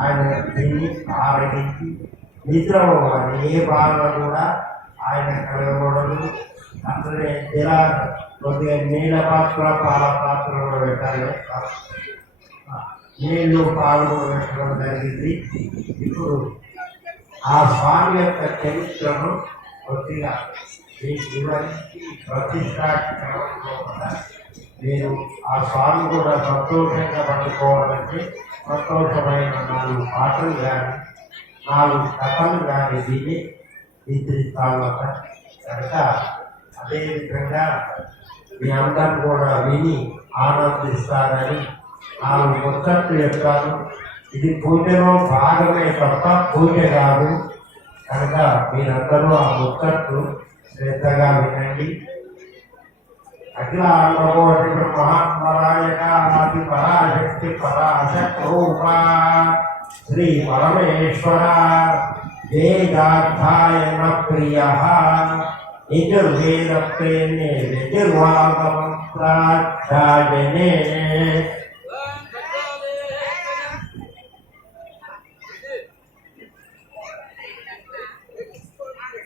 ఆయన తిని ఆరగించి నిద్రపోవాలి. ఏ బాధ కూడా ఆయన కలగకూడదు. అట్లనే ఇలా కొద్దిగా నీళ్ళ పాత్ర పాల పాత్ర కూడా పెట్టాలి. నీళ్ళు పాలు కూడా పెట్టడం జరిగింది. ఇప్పుడు ఆ స్వామి యొక్క చరిత్రను కొద్దిగా మీకు వివరించి ప్రతిష్టాత్మకంలో కూడా మీరు ఆ స్వామి కూడా సంతోషంగా పండుకోవాలంటే సంతోషమైన 4 పాటలు కానీ 4 కథలు కానీ విని నిద్రిస్తాను కనుక అదేవిధంగా మీ అందరూ కూడా విని ఆనందిస్తారని 4 ముచ్చట్లు చెప్తాను. ఇది పూజలో భాగమే తప్ప పూజ కాదు కనుక మీరందరూ ఆ ముచ్చట్లు శ్రద్ధగా వినండి. అఖిలాండకోటి బ్రహ్మాత్మరాయకాది పరాశక్తి పరాశక్తి రూప శ్రీ పరమేశ్వర వేదాధ్యాయన ప్రియ యజుర్వేద ప్రేమే యజుర్వాగమంత్రాధ్యాయనే